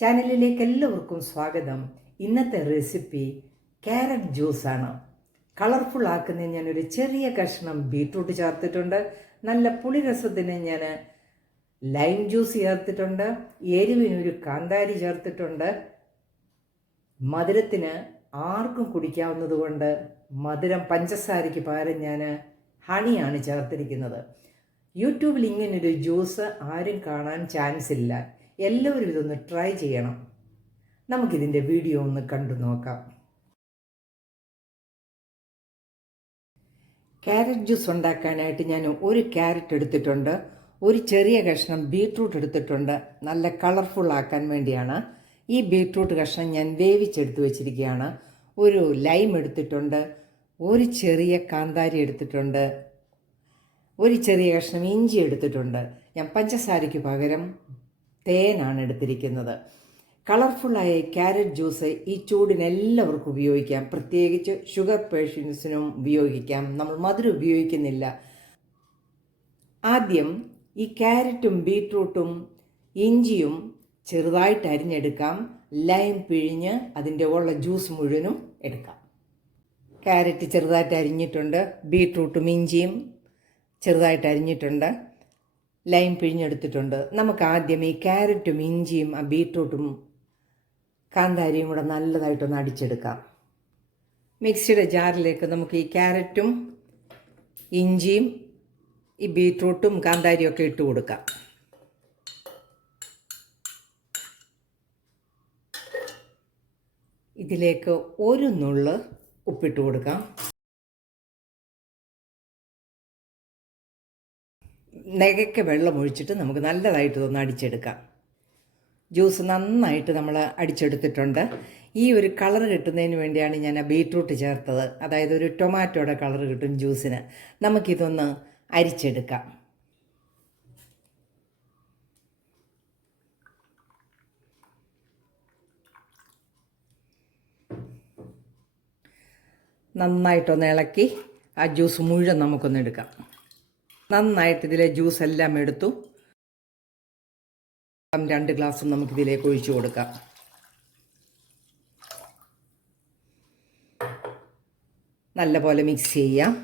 ചാനലിലേക്ക് എല്ലാവർക്കും സ്വാഗതം. ഇന്നത്തെ റെസിപ്പി ക്യാരറ്റ് ജ്യൂസാണ്. കളർഫുൾ ആക്കുന്ന ഞാനൊരു ചെറിയ കഷ്ണം ബീട്രൂട്ട് ചേർത്തിട്ടുണ്ട്. നല്ല പുളിരസത്തിന് ഞാൻ ലൈം ജ്യൂസ് ചേർത്തിട്ടുണ്ട്. എരിവിനൊരു കാന്താരി ചേർത്തിട്ടുണ്ട്. മധുരത്തിന് ആർക്കും കുടിക്കാവുന്നത് കൊണ്ട് മധുരം പഞ്ചസാരയ്ക്ക് പകരം ഞാൻ ഹണിയാണ് ചേർത്തിരിക്കുന്നത്. യൂട്യൂബിൽ ഇങ്ങനൊരു ജ്യൂസ് ആരും കാണാൻ ചാൻസ് ഇല്ല. എല്ലാവരും ഇതൊന്ന് ട്രൈ ചെയ്യണം. നമുക്കിതിൻ്റെ വീഡിയോ ഒന്ന് കണ്ടു നോക്കാം. ക്യാരറ്റ് ജ്യൂസ് ഉണ്ടാക്കാനായിട്ട് ഞാൻ ഒരു ക്യാരറ്റ് എടുത്തിട്ടുണ്ട്, ഒരു ചെറിയ കഷ്ണം ബീട്രൂട്ട് എടുത്തിട്ടുണ്ട്. നല്ല കളർഫുൾ ആക്കാൻ വേണ്ടിയാണ്. ഈ ബീട്രൂട്ട് കഷ്ണം ഞാൻ വേവിച്ചെടുത്ത് വെച്ചിരിക്കുകയാണ്. ഒരു ലൈം എടുത്തിട്ടുണ്ട്, ഒരു ചെറിയ കാന്താരി എടുത്തിട്ടുണ്ട്, ഒരു ചെറിയ കഷ്ണം ഇഞ്ചി എടുത്തിട്ടുണ്ട്. ഞാൻ പഞ്ചസാരയ്ക്ക് പകരം തേനാണ് എടുത്തിരിക്കുന്നത്. കളർഫുള്ളായ ക്യാരറ്റ് ജ്യൂസ് ഈ ചൂടിന് എല്ലാവർക്കും ഉപയോഗിക്കാം. പ്രത്യേകിച്ച് ഷുഗർ പേഷ്യൻസിനും ഉപയോഗിക്കാം. നമ്മൾ മധുരം ഉപയോഗിക്കുന്നില്ല. ആദ്യം ഈ ക്യാരറ്റും ബീട്രൂട്ടും ഇഞ്ചിയും ചെറുതായിട്ട് അരിഞ്ഞെടുക്കാം. ലൈം പിഴിഞ്ഞ് അതിൻ്റെ ഉള്ള ജ്യൂസ് മുഴുവനും എടുക്കാം. ക്യാരറ്റ് ചെറുതായിട്ട് അരിഞ്ഞിട്ടുണ്ട്, ബീട്രൂട്ടും ഇഞ്ചിയും ചെറുതായിട്ട് അരിഞ്ഞിട്ടുണ്ട്, ലൈം പിഴിഞ്ഞെടുത്തിട്ടുണ്ട്. നമുക്ക് ആദ്യം ഈ ക്യാരറ്റും ഇഞ്ചിയും ആ ബീട്രൂട്ടും കാന്താരിയും കൂടെ നല്ലതായിട്ടൊന്ന് അടിച്ചെടുക്കാം. മിക്സിയുടെ ജാറിലേക്ക് നമുക്ക് ഈ ക്യാരറ്റും ഇഞ്ചിയും ഈ ബീട്രൂട്ടും കാന്താരിയും ഒക്കെ ഇട്ട് കൊടുക്കാം. ഇതിലേക്ക് ഒരു നുള്ള് ഉപ്പിട്ട് കൊടുക്കാം. നെകയ്ക്ക് വെള്ളം ഒഴിച്ചിട്ട് നമുക്ക് നല്ലതായിട്ട് ഇതൊന്ന് അടിച്ചെടുക്കാം. ജ്യൂസ് നന്നായിട്ട് നമ്മൾ അടിച്ചെടുത്തിട്ടുണ്ട്. ഈ ഒരു കളർ കിട്ടുന്നതിന് വേണ്ടിയാണ് ഞാൻ ആ ബീട്രൂട്ട് ചേർത്തത്. അതായത് ഒരു ടൊമാറ്റോയുടെ കളർ കിട്ടും ജ്യൂസിന്. നമുക്കിതൊന്ന് അരിച്ചെടുക്കാം. നന്നായിട്ടൊന്ന് ഇളക്കി ആ ജ്യൂസ് മുഴുവൻ നമുക്കൊന്ന് എടുക്കാം. നന്നായിട്ട് ഇതിലെ ജ്യൂസ് എല്ലാം എടുത്തു. 2 ഗ്ലാസും നമുക്കിതിലേക്ക് ഒഴിച്ചു കൊടുക്കാം. നല്ലപോലെ മിക്സ് ചെയ്യാം.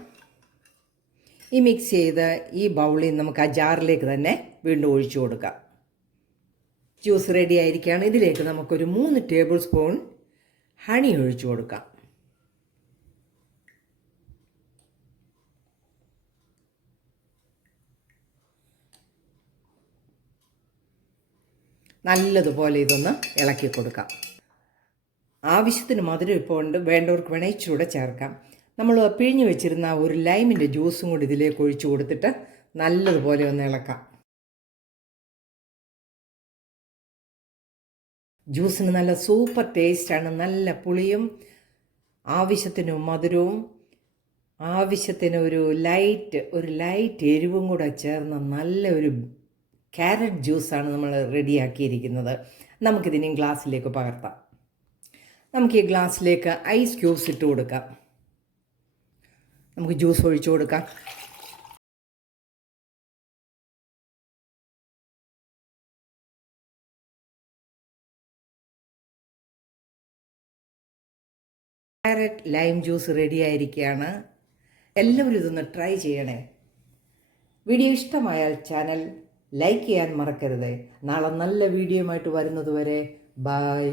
ഈ മിക്സ് ചെയ്ത് ഈ ബൗളിൽ നമുക്ക് ആ ജാറിലേക്ക് തന്നെ വീണ്ടും ഒഴിച്ചു കൊടുക്കാം. ജ്യൂസ് റെഡി ആയിരിക്കുകയാണ്. ഇതിലേക്ക് നമുക്കൊരു 3 ടേബിൾ സ്പൂൺ ഹണി ഒഴിച്ചു കൊടുക്കാം. നല്ലതുപോലെ ഇതൊന്ന് ഇളക്കി കൊടുക്കാം. ആവശ്യത്തിന് മധുരം ഇപ്പോൾ ഉണ്ട്, വേണ്ടവർക്ക് വേണേൽ ഇച്ചിരൂടെ ചേർക്കാം. നമ്മൾ പിഴിഞ്ഞ് വെച്ചിരുന്ന ഒരു ലൈമിൻ്റെ ജ്യൂസും കൂടി ഇതിലേക്ക് ഒഴിച്ചു കൊടുത്തിട്ട് നല്ലതുപോലെ ഒന്ന് ഇളക്കാം. ജ്യൂസിന് നല്ല സൂപ്പർ ടേസ്റ്റാണ്. നല്ല പുളിയും ആവശ്യത്തിന് മധുരവും ആവശ്യത്തിന് ഒരു ലൈറ്റ് എരിവും കൂടെ ചേർന്ന നല്ല ഒരു ക്യാരറ്റ് ജ്യൂസാണ് നമ്മൾ റെഡിയാക്കിയിരിക്കുന്നത്. നമുക്കിതിനെയും ഗ്ലാസ്സിലേക്ക് പകർത്താം. നമുക്ക് ഈ ഗ്ലാസ്സിലേക്ക് ഐസ് ക്യൂബ്സ് ഇട്ട് കൊടുക്കാം. നമുക്ക് ജ്യൂസ് ഒഴിച്ചു കൊടുക്കാം. ക്യാരറ്റ് ലൈം ജ്യൂസ് റെഡി ആയിരിക്കുകയാണ്. എല്ലാവരും ഇതൊന്ന് ട്രൈ ചെയ്യണേ. വീഡിയോ ഇഷ്ടമായാൽ ചാനൽ ലൈക്ക് ചെയ്യാൻ മറക്കരുത്. നാളെ നല്ല വീഡിയോയുമായിട്ട് വരുന്നത് വരെ ബൈ.